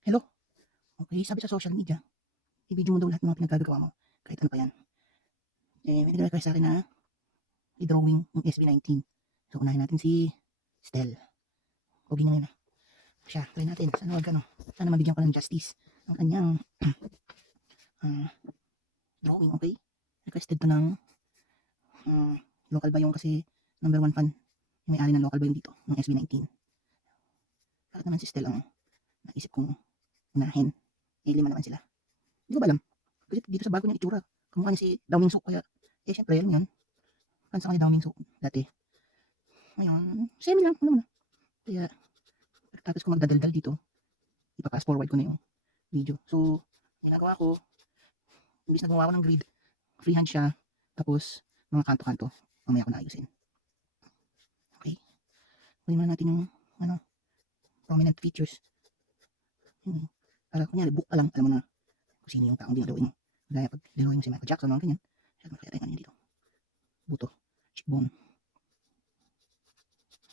Hello? Okay, sabi sa social media, i-video mo daw lahat ng mga pinaggagawa mo, kahit ano pa yan. May nag-request sa'kin na i-drawing yung SB19. So, unahin natin si Stel. Pogi niya ngayon, siya, try natin. Sana mabigyan ko ng justice ang kanyang ah, drawing, okay? Requested to ng ah, local bayong kasi number 1 fan yung may-ari ng local bayong dito, ng SB19. Bakit naman si Stel ang naisip kong unahin? Lima naman sila. Hindi ko ba alam? Kasi dito sa bago niyang itsura, kamukha niya si Dao Mingsu, kaya, syempre, alam mo yan, fan sa kanya Dao Mingsu dati. Ngayon, same lang, alam mo na. Kaya, pagkatapos ko magdadaldal dito, ipa-fast forward ko na yung video. So, ginagawa ko, imbis na gumawa ko ng grid, freehand siya, tapos, mga kanto-kanto, mamaya ko na ayusin. Okay? Kunin muna natin yung, prominent features. Para kunyari, book pa lang, alam mo na kung sino yung taong dinadrawing mo. Gaya pag dinadrawing mo si Michael Jackson, mga ganyan, siya makikita tayo dito. Buto, cheekbone.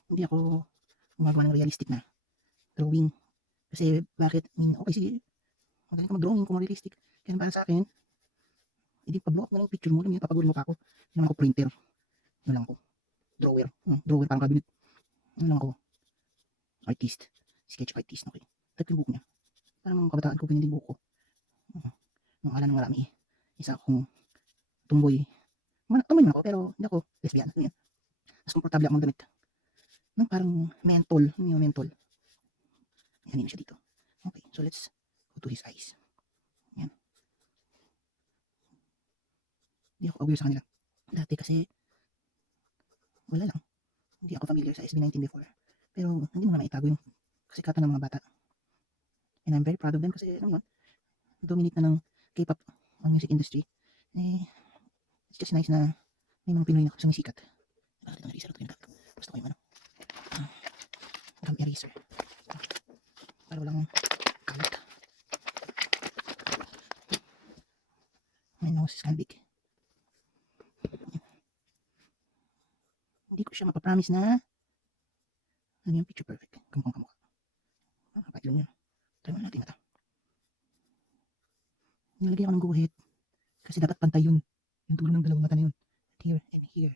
Hindi ako gumagawa ng realistic na drawing. Kasi, bakit? Okay, sige, magaling ka mag-drawing kung realistic. Kaya para sa akin, hindi pa block na lang yung picture mo, alam mo yun, papagurin mo pa ako. Hindi naman ako printer. Ano lang ako, drawer. Drawer parang cabinet. Ano lang ako, artist. Sketch artist, okay. Type yung buhok niya. Parang mga kabataan ko, ganyan din buhok ko. Nung akala ng marami, isa akong tumboy. Tumboy naman ako, pero hindi ako lesbian. Ano yan? Mas komportable ako magdamit. Parang mentol. Ano yung mentol? Yan siya dito. Okay, so let's go to his eyes. Yan. Hindi ako aware sa kanila. Dati kasi, wala lang. Hindi ako familiar sa SB19 before. Pero hindi mo na maitago yung kasikatan ng mga bata. And I'm very proud of them kasi, ano yun, dominate na ng K-pop ang music industry. It's just nice na may mga Pinoy na sumisikat. Bakit ang eraser ito yung gagawin? Gusto ko yung gum eraser. Para walang kalat. My nose is kind of big. Hindi ko siya mapapromise na ano yung picture perfect. Kamukhang kamukha. Kapag lang yun. Try mo natin ito. Nilagay ako ng guhit kasi dapat pantay yun. Yung dulo ng dalawang mata na yun. Here and here.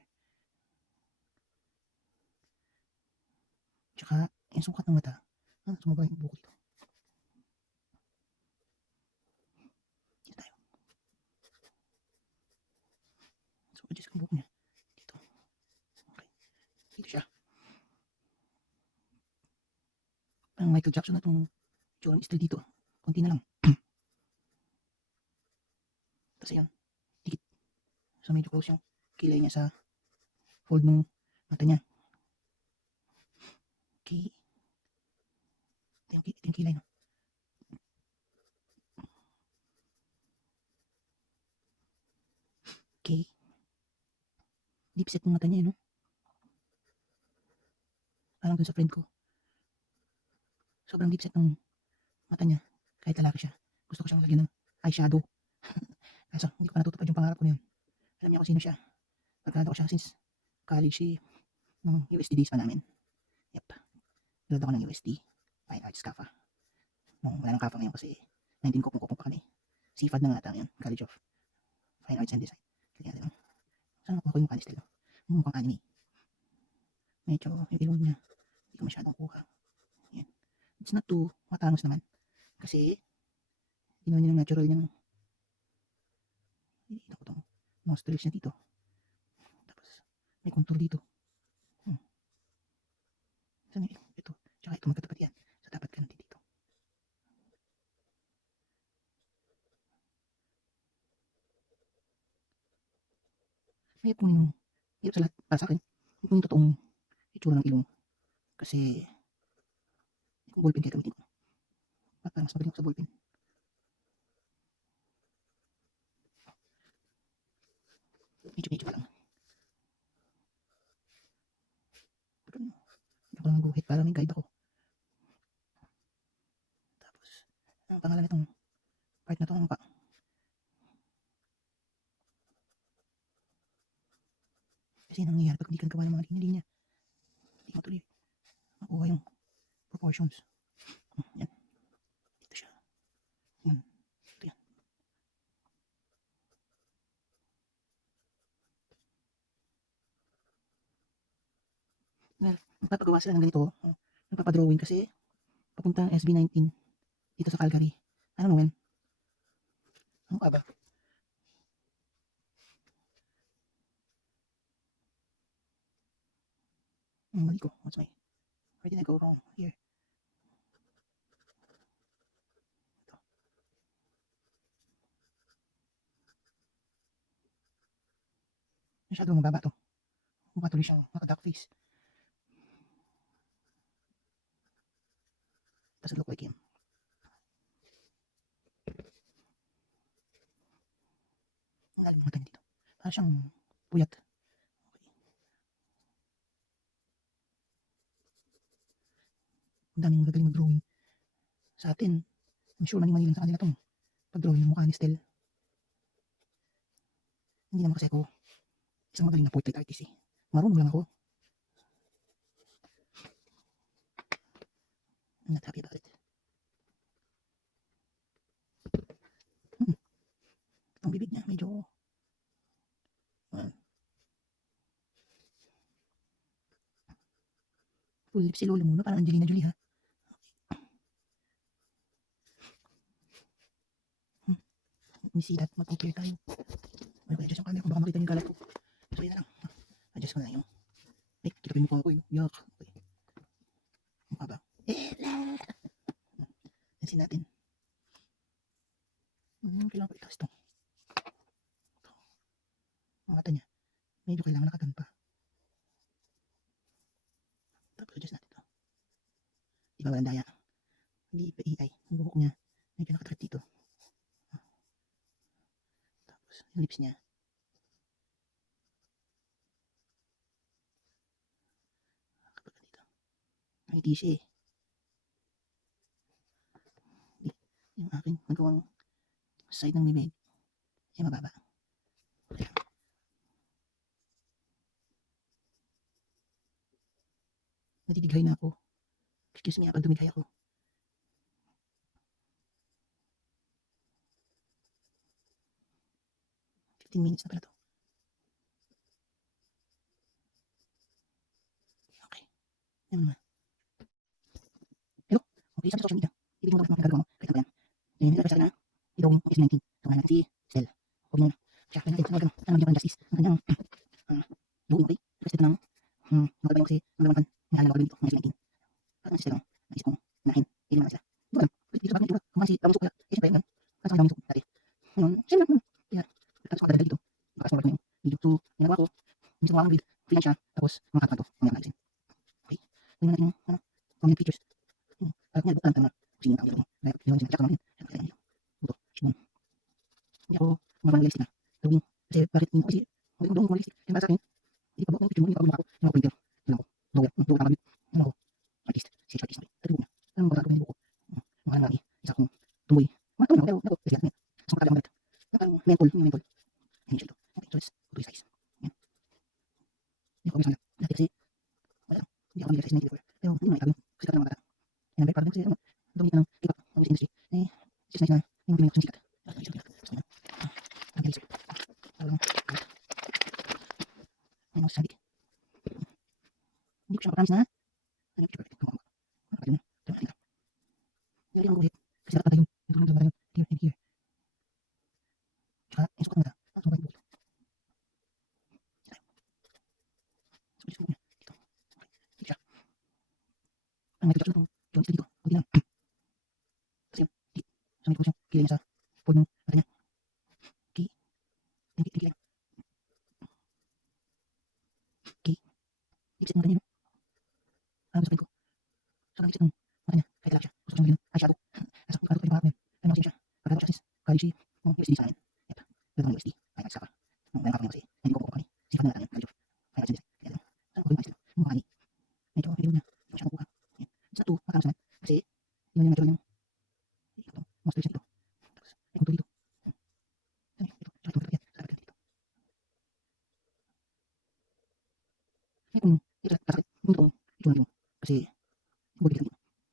Tsaka yung sukat ng mata. Sumabay yung buko dito. Dito tayo. So, adjust ko yung buko niya. Dito. Okay. Dito siya. Parang Michael Jackson na itong John still dito. Konti na lang. Kasi yan. Dikit. So, medyo close yung kilay niya sa fold ng mata niya. Okay. Ito yung kilay, no? Okay. Deep set ng mata niya, no? Parang dun sa friend ko. Sobrang deep set ng mata niya. Kahit lalaki siya. Gusto ko siyang lagyan ng eyeshadow. Kaso, hindi ko pa natutupad yung pangarap ko na yun. Alam niya kung sino siya. Pagkada ko siya since college nung USD days pa namin. Yep. Grad ako ng USD. Fine Arts CAFA. Wala nang CAFA ngayon kasi 19 kupong pa kami. CFAD na nga ata ngayon. College of Fine Arts and Design. Kaya diba? Saan nakuha ko yung panis nila? Yung mukhang anime. Medyo yung ilong niya. Hindi ko masyadong kuha. Yan. It's not too matangos naman. Kasi ginawa niya ng natural niyang dito ko itong nostrils niya dito. Tapos may contour dito. Saan yung ito? Tsaka ito magkatapat yan. So dapat ganun din dito. Mahirap kung yung hirap sa lahat para sa akin. Kung yung totoong itsura ng ilong. Kasi kung ballpen kaya gamitin ko. Parang mas magaling ako sa ballpen. Medyo pa lang. Ako lang guhit para may guide ako. Tapos, ang pangalan nitong part na to ang kasi nangyayari pag hindi ka nagawa ng mga linya-linya. Hindi mo tuloy makuha yung proportions. Yan. Dito siya. Nagpapagawa sila ng ganito, nagpapadrawing kasi papuntang SB19 dito sa Calgary. I don't know when. Ano ka ba? Mali ko. Where did I go wrong? Here. Ito. Masyadong mababa to. Mukha tuloy siyang naka-duck face. Doesn't look like him. Ang lalim ng mata niya dito. Parang siyang puyat. Ang daming magagaling mag-drawing. Sa atin, I'm sure mani-mani lang sa kanila tong pag-drawing ng mukha ni Stel. Hindi naman kasi ako isang magaling na portrait artist eh. Marunong lang ako. I'm not happy about it. Ang bibig niya medyo full lips si Lolo Muno, parang Angelina Jolie ha. Let me see that. Mag-compare tayo. Mag-adjust yung camera ko, baka makita niyo yung kalat ko. So yun na lang. Adjust ko na yung. Ay, kita ko yung mukha ko yun. Yuck. Okay. Mukha ba? Pansin natin. Kailangan ko itaas ito. Ang mata niya. Medyo kailangan nakagan pa. Tapos adjust natin ito. Di ba walang daya? Hindi pa AI. Ang buhok niya. Medyo nakatrap dito. Tapos yung lips niya. Kapag dito. Hindi siya eh. Yung aking nagawang side ng bibig. Ay mababa. Natitighay na ako. Excuse me pag dumighay ako. Minutes na pala to. Okay. Yan naman. Hello? Okay, sa social media. Ibig mo dapat mga gagawin mo. Kahit ano ba yan. Ngayon, nilagay sa akin na i-drawing ng S19. So, nga natin si Stel. Huwag niyo na. Siya, kaya natin. Ano magiging parang justice. Ang kanyang drawing, okay? Requested ng makalabay mo kasi ang gawin ng alam mo dito ng S19. Parang si Stel, naisip kong nahin. Hindi naman sila. Bukan. Dito sa bakit dito. Kung si Ramusok kaya. Eh, siyempre, yan. Kasi Ramusok dati. Ngayon, siyempre, kaya. Tapos ko kadalal dito. Bakas mo yung video. So, ginagawa ko. Gusto ko ang with freelance siya. Tapos, mga katman to. Mamaya natin. Okay. Tingnan natin yung, prominent features. Parang niya, buktan na. Sino ang gawin. Kaya, yun, check ko namin. Kaya, yun. Ito. Yun. Hindi ako gumagawa ng realistic na drawing. Kasi, bakit hindi ko kasi, hindi ko gumagawa realistic. Kaya para sa akin, hindi pa buhok ng picture mo, hindi pa ako yung ako painter. Yun ako. Drawer tama kami. Yun ako. Artist. Sketch artist. Tari ko niya. Parang mga gagawin yung buko. Mukha na isa kong tumboy. Mga tumboy ako, pero, kasi yan. Mas makakagawin ulit. Parang mentol, yung mentol. Ayun siya ito. Okay, so let's go to his eyes. Yan. Hindi ko sana. Dati kasi, wala lang. Hindi ako nila sa S19 before. Pero, hindi mo itagawin. Kasi ka ng mga bata. And I'm very proud of them kasi, dami ka ng K-pop, ng music industry. Eh, it's just nice na, yung pinag sikat. So, yan. Ang galis. Parang, ayun ako sabi. Hindi ko siya makapromise na, ano yung picture perfect. Kung ako. Ano yun? Tama, tingnan. Hindi ako guhit. Kasi dapat yung tulong ng mga here and here. Tsaka, yung sukat ng mata. Ang sukat ng buhok. So, yung sukat niya. Dito. Okay. Dito siya. Ang may picture ng joints dito. Kunti lang. Kasi yun. Dito. So, may picture kilay niya sa fold ng mata niya. Okay. Kilay. Okay. Lipstick ng mata niya, no? Parang gusto ko. So, ang lipstick ng mata niya. Kahit alak siya. Gusto ko siyang maging eyeshadow. Nasa kung ko yung bahag na yun. Pero nakasin siya. Pagkagawa siya since college siya. USD sa akin. Yep. Gagawa ng USD. Kaya nagsa pa. Meron pa kasi. Hindi ko po kami. Sipat na natin. Medyo. Kaya kasi. Kaya lang. Saan ko yung ayos lang. Yung mukha ni. Medyo. Medyo niya. Hindi siya nakuha. Yan. It's not too makakas na. Kasi. Yun yung natural niyang. Ito. Most recent ito. Tapos. May kunto dito. Sabi. Ito. Tsaka itong dito. Sa dapat dito. May kung. Ito. Kasakit. Yung itong. Ito na yung. Kasi. Yung bubig dito.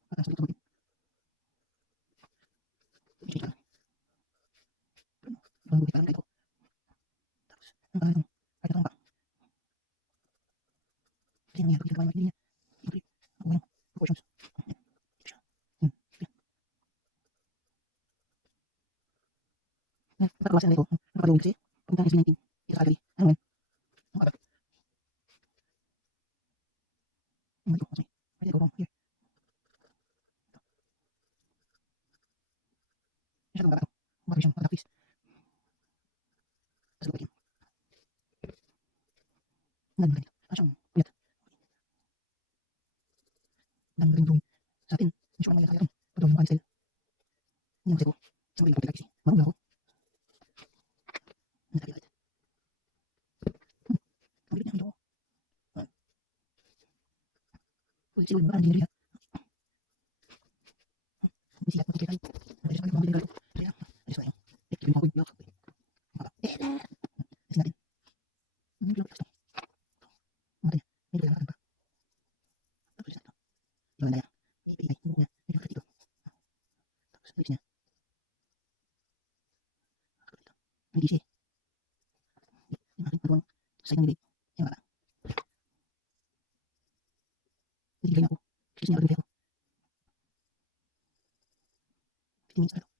Parang sa dito bubig. I-change lang. Parang bubig parang ito. Tapos. Ang parang itong. Kahit itong pa. Kasi nangyari ko ginagawa niya. Hindi niya. Napagawa sila nito. Napaka-drawing kasi. Punta ng SB19. Ito sa gallery. Ano yan? Ang agad. Ang mali ko. Sorry. Where did it go wrong? Here. Siya lang magagawa. Bakit siyang magagawa, please. Tapos lupa yan. Ang galing dito. Siyang puyat. Ang galing drawing. Sa atin, medyo ano lang yan. Pag-drawing mukha ni style. Hindi naman kasi ko. Ang galing kapag kasi. Marunong ako. Ang galing kapag. Ang galing niya. Ang galing. Uy, siluin mo. Parang engineer yan. Hindi siya. Magkikita tayo. Alis na kayo. Mga bilang galito. Kaya, alis na kayo. Gawin mo ako yung block. Maka. Alis natin. Ang block. Gusto. Mga tayo. Medyo kailangan pa. Tapos alis na ito. Di ba nandaya? May PI. Ang buko niya. Medyo kakit dito. Tapos alis niya. Kakit dito. May DC. Yung aking pagawang side ng nilay. Yan wala. Natigilay na ako. Kasi niya gagawin ako. 15 minutes pa ito.